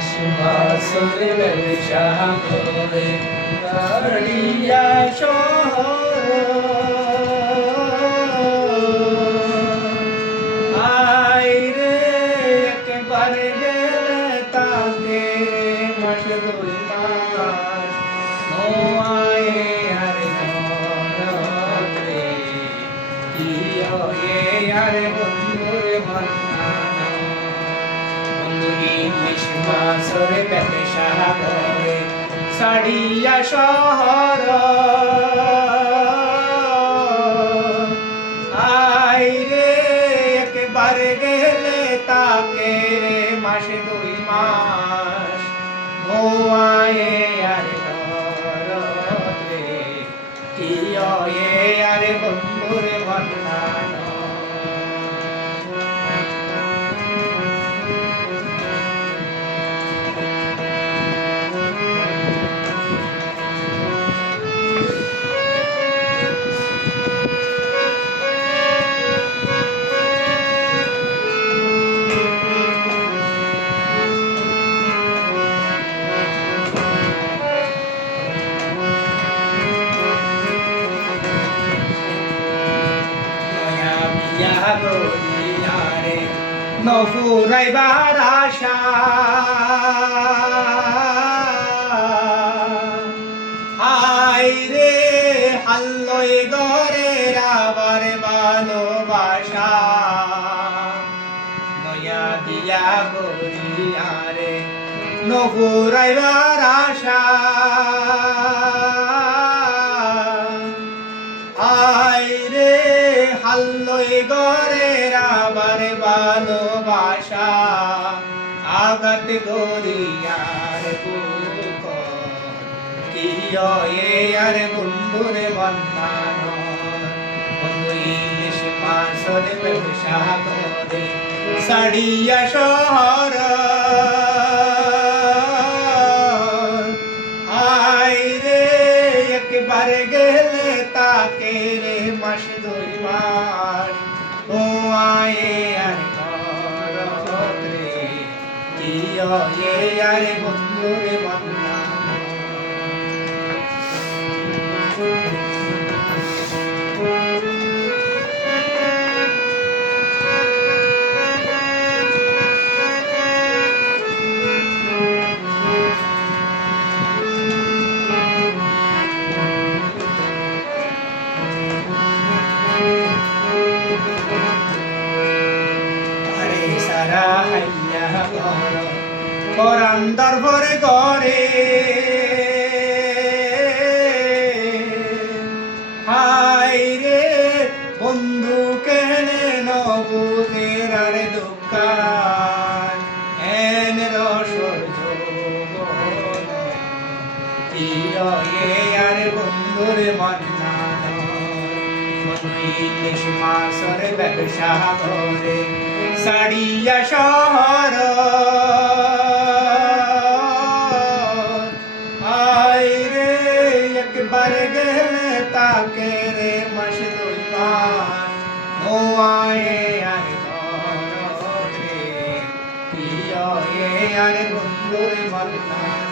বাসরে ব্যবসা করে দাঁড়িয়া আইরে একবারে গেলে তাকে মাস দুই মাস নোয়ায় আরে ঘরে কি আরে বন্ধুরে মন্নানো ইংলিশ মাসরে ব্যবসা করে সাড়িয়া শহর আইরে একবারে গেলে তাকে মাসে দুই মাস মোয়ায়ে আরে ঘরে কি আরে বন্ধুরে মন্নানো গরিয়ারে নফুরাইবার আশা হায়রে হাল্লই গরের আবার ভালোবাসা নয়া দিয়া গরিয়ারে নফুরাইবার আশা আইরে হাল্লই গরের আবার ভালোবাসা আঘাত গরিয়ার বুক কি আর বন্ধুরে বন্ধানো বন্ধু ইংলিশ মাসরে ব্যবসা করে সাড়িয়া শহর আইরে একবারে গেলে তাকে রে মাস দুই মাস ও আয়ে আর ঘরে কি আর বন্ধুরে বন্ধানো পরান্দর ভরে করে হায়রে বন্ধু কেনে নবুদের আর দোকান এন রসর আর বন্ধুরে মন্নানো ইংলিশ মাসরে ব্যবসা করে সাড়িয়া শহর আইরে একবার গেলে তাকে রে মাস দুই মাস ও আয়ে আর ঘরে কি আর বন্ধুরে মন্নানো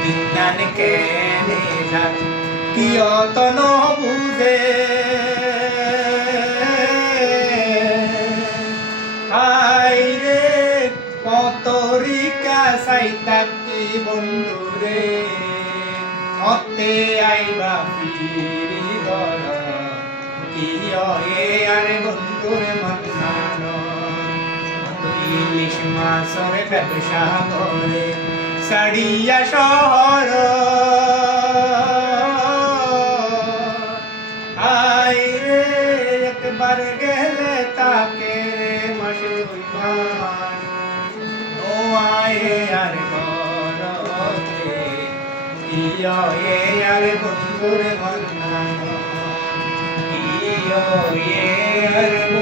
দিনান কেনে যান কিয়ত নবুঝে হায়রে কতরিকা সাইতাকি বন্ধুরে হতে আইবা ফিরি গর কি আর বন্ধুরে মন্নানো ইংলিশ মাসরে ব্যবসা করে সাড়িয়া শহর আইরে একবার গেলে তাকে মাস দুই মাস ও আয়ে আর ইয়ো এ আর বন্ধুর ঘর নাই ইয়ো এ আর